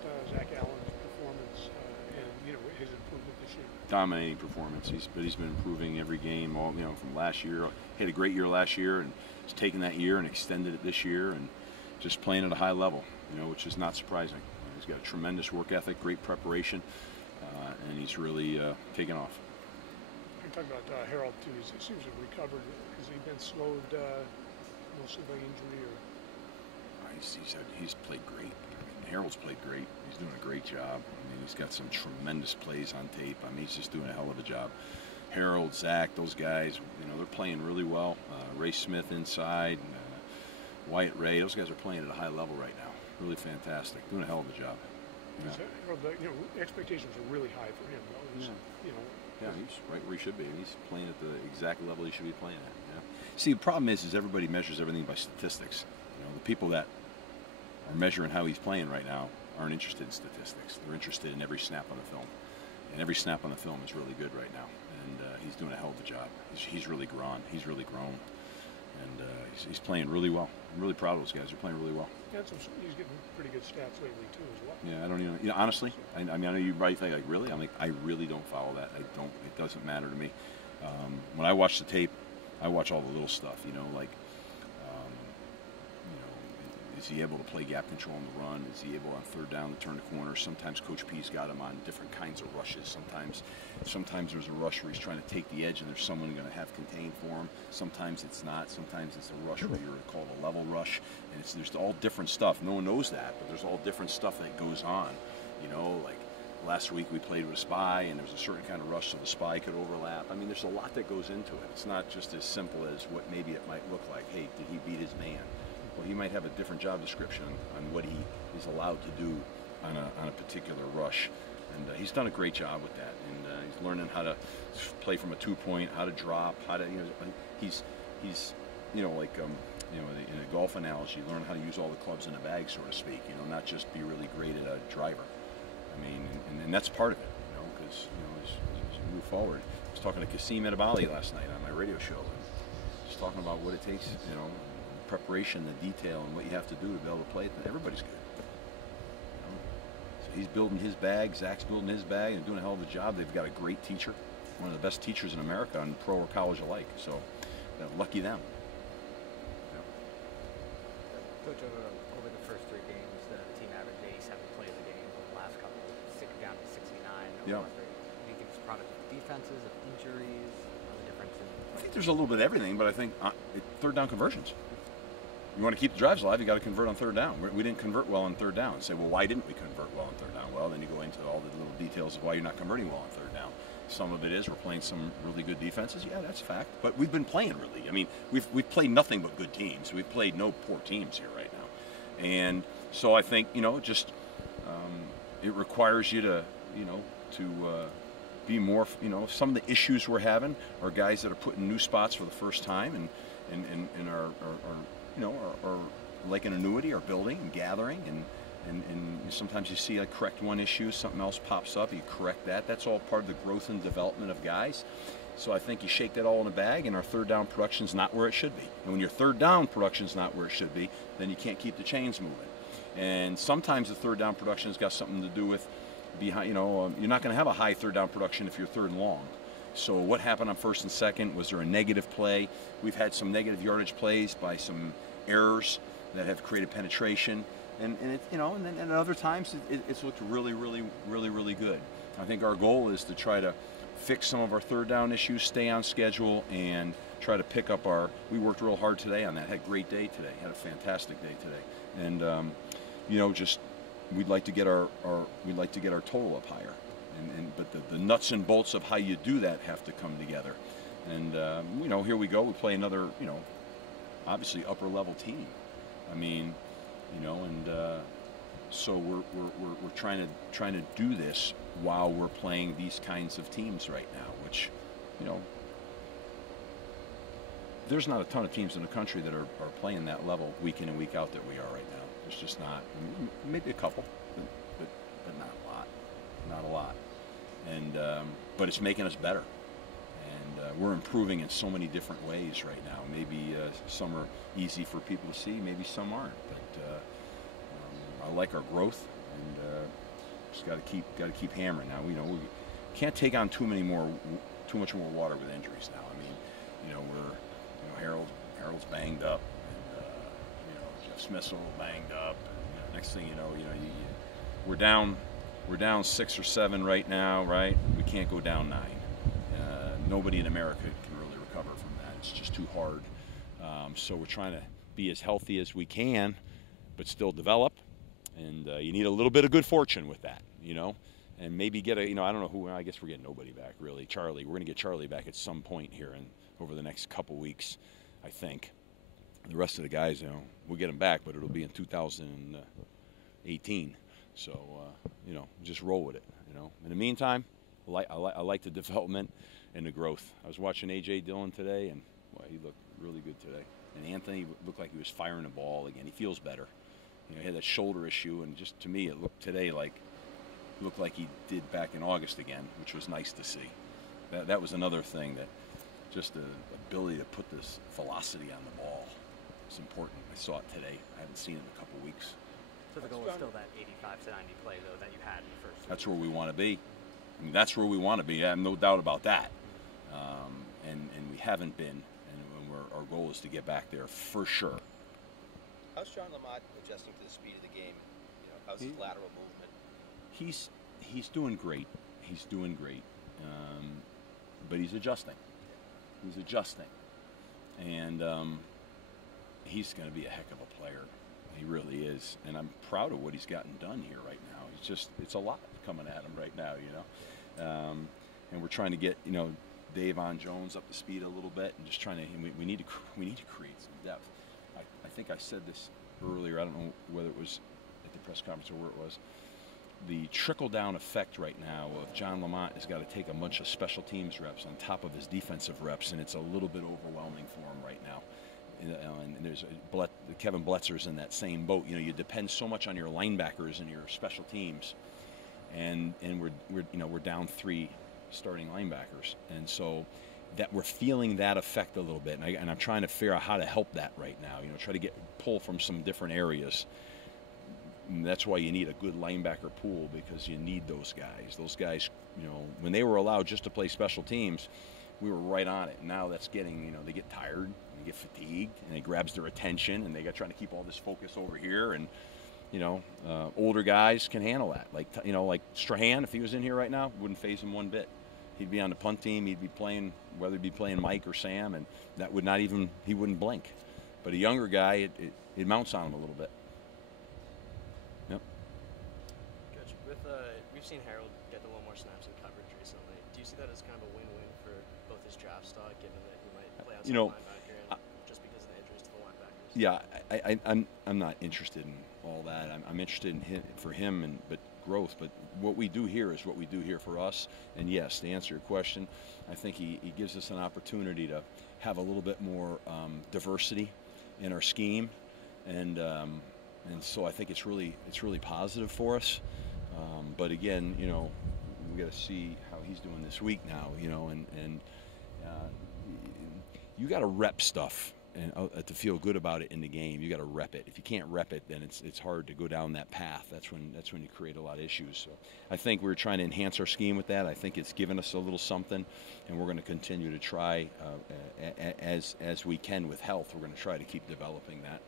about Zach Allen's performance and his improvement this year? Dominating performance. He's been improving every game. All from last year. He had a great year last year, and he's taken that year and extended it this year, and just playing at a high level. Which is not surprising. He's got a tremendous work ethic, great preparation, and he's really taken off. You talk about Harold too. He seems to have recovered. Has he been slowed mostly by injury, or? He's played great. Harold's played great. He's doing a great job. He's got some tremendous plays on tape. He's just doing a hell of a job. Harold, Zach, those guys, they're playing really well. Ray Smith inside, Wyatt Ray, those guys are playing at a high level right now. Really fantastic. Doing a hell of a job. Harold, expectations are really high for him. Yeah, he's right where he should be. He's playing at the exact level he should be playing at. See, the problem is everybody measures everything by statistics. The people that are measuring how he's playing right now aren't interested in statistics. They're interested in every snap on the film. And every snap on the film is really good right now. And he's doing a hell of a job. He's really grown. He's really grown. And he's playing really well. I'm really proud of those guys. They're playing really well. He's getting pretty good stats lately too, as well. Yeah, I don't even. Honestly, I know you might think like, really. I'm like, I really don't follow that. I don't. It doesn't matter to me. When I watch the tape, I watch all the little stuff. Like, is he able to play gap control on the run? Is he able on third down to turn the corner? Sometimes Coach P's got him on different kinds of rushes. Sometimes there's a rush where he's trying to take the edge and there's someone going to have contained for him. Sometimes it's not. Sometimes it's a rush where you're called a level rush. And there's all different stuff. No one knows that, but there's all different stuff that goes on. Like last week we played with a spy and there was a certain kind of rush so the spy could overlap. There's a lot that goes into it. It's not just as simple as what maybe it might look like. Hey, did he beat his man? Well, he might have a different job description on what he is allowed to do on a particular rush, and he's done a great job with that. And he's learning how to play from a 2-point, how to drop, how to he's in a golf analogy, learn how to use all the clubs in a bag, so to speak. Not just be really great at a driver. And that's part of it. Because as you move forward. I was talking to Kasim Edabali last night on my radio show, and just talking about what it takes. Preparation, the detail, and what you have to do to be able to play it. Everybody's good. So he's building his bag, Zach's building his bag, and doing a hell of a job. They've got a great teacher, one of the best teachers in America, on pro or college alike. So, lucky them. Coach, over the first 3 games, the team averaged 87 plays a game. Over the last couple, down to 69. Yeah. Do you think it's a product of defenses, of injuries, or the difference in? I think there's a little bit of everything, but I think third down conversions. You want to keep the drives alive, you got to convert on third down. We didn't convert well on third down. Say, well, why didn't we convert well on third down? Well, then you go into all the little details of why you're not converting well on third down. Some of it is we're playing some really good defenses. Yeah, that's a fact. But we've been playing really. We've played nothing but good teams. We've played no poor teams here right now. And so I think, it requires you to, be more, some of the issues we're having are guys that are put in new spots for the first time and are like an annuity, are building and gathering, and sometimes you see correct one issue, something else pops up, you correct that. That's all part of the growth and development of guys. So I think you shake that all in a bag, and our third down production's not where it should be. And when your third down production's not where it should be, then you can't keep the chains moving. And sometimes the third down production has got something to do with behind. You're not going to have a high third down production if you're third and long. So what happened on first and second? Was there a negative play? We've had some negative yardage plays by some errors that have created penetration, and then other times it's looked really, really, really, really good. I think our goal is to try to fix some of our third down issues, stay on schedule, and try to pick up our. We worked real hard today on that. Had a great day today. Had a fantastic day today, and just we'd like to get our total up higher. But the nuts and bolts of how you do that have to come together. And here we go. We play another, obviously upper level team. So we're trying to do this while we're playing these kinds of teams right now, which, there's not a ton of teams in the country that are playing that level week in and week out that we are right now. There's just not. Maybe a couple, but not a lot. Not a lot. And but it's making us better, and we're improving in so many different ways right now. Maybe some are easy for people to see, maybe some aren't. But I like our growth. and just got to keep hammering. Now, we can't take on too much more water with injuries now. I mean, Harold's banged up, and Jeff Smith's banged up. And, next thing you know, we're down 6 or 7 right now, right? We can't go down 9. Nobody in America can really recover from that. It's just too hard. So we're trying to be as healthy as we can, but still develop. And you need a little bit of good fortune with that, and maybe get I don't know who. I guess we're getting nobody back really. Charlie, we're going to get Charlie back at some point here and over the next couple weeks, I think. The rest of the guys, we'll get them back, but it'll be in 2018. So, just roll with it. In the meantime, I like the development and the growth. I was watching A.J. Dillon today, and he looked really good today. And Anthony looked like he was firing the ball again. He feels better. He had that shoulder issue, and just to me, it looked today looked like he did back in August again, which was nice to see. That was another thing, that just the ability to put this velocity on the ball is important. I saw it today. I haven't seen it in a couple weeks. So the goal is still that 85 to 90 play, though, that you had in the first. That's where we want to be. I mean, that's where we want to be. I have no doubt about that. And we haven't been, and our goal is to get back there for sure. How's John Lamont adjusting to the speed of the game? How's his lateral movement? He's doing great. He's doing great. But he's adjusting. He's adjusting. And he's going to be a heck of a player. He really is. And I'm proud of what he's gotten done here right now. It's a lot coming at him right now, and we're trying to get, Davon Jones up to speed a little bit, and just trying to, we need to create some depth. I think I said this earlier. I don't know whether it was at the press conference or where it was. The trickle-down effect right now of John Lamont has got to take a bunch of special teams reps on top of his defensive reps, and it's a little bit overwhelming for him right now. And there's Kevin Bletzer's in that same boat. You depend so much on your linebackers and your special teams, and we're down 3 starting linebackers, and so that we're feeling that effect a little bit, and I'm trying to figure out how to help that right now. Try to pull from some different areas. And that's why you need a good linebacker pool, because you need those guys. Those guys, when they were allowed just to play special teams, we were right on it. Now that's getting, they get tired, they get fatigued, and it grabs their attention, and they got trying to keep all this focus over here. And older guys can handle that. Like Strahan, if he was in here right now, wouldn't faze him one bit. He'd be on the punt team. He'd be playing, whether he'd be playing Mike or Sam, and that would he wouldn't blink. But a younger guy, it mounts on him a little bit. Yep. Gotcha. We've seen Harold get a little more snaps in coverage recently. Do you see that as kind of a win-win for both his draft stock, given that he might play outside linebacker, and just because of the injuries to the linebackers? Yeah, I'm not interested in all that. I'm interested in him, but growth. But what we do here is what we do here for us. And yes, to answer your question, I think he gives us an opportunity to have a little bit more diversity in our scheme, and so I think it's really positive for us. But again, we got to see how he's doing this week now. And you got to rep stuff and to feel good about it in the game. You got to rep it. If you can't rep it, then it's hard to go down that path. That's when you create a lot of issues. So I think we're trying to enhance our scheme with that. I think it's given us a little something, and we're going to continue to try as we can with health. We're going to try to keep developing that.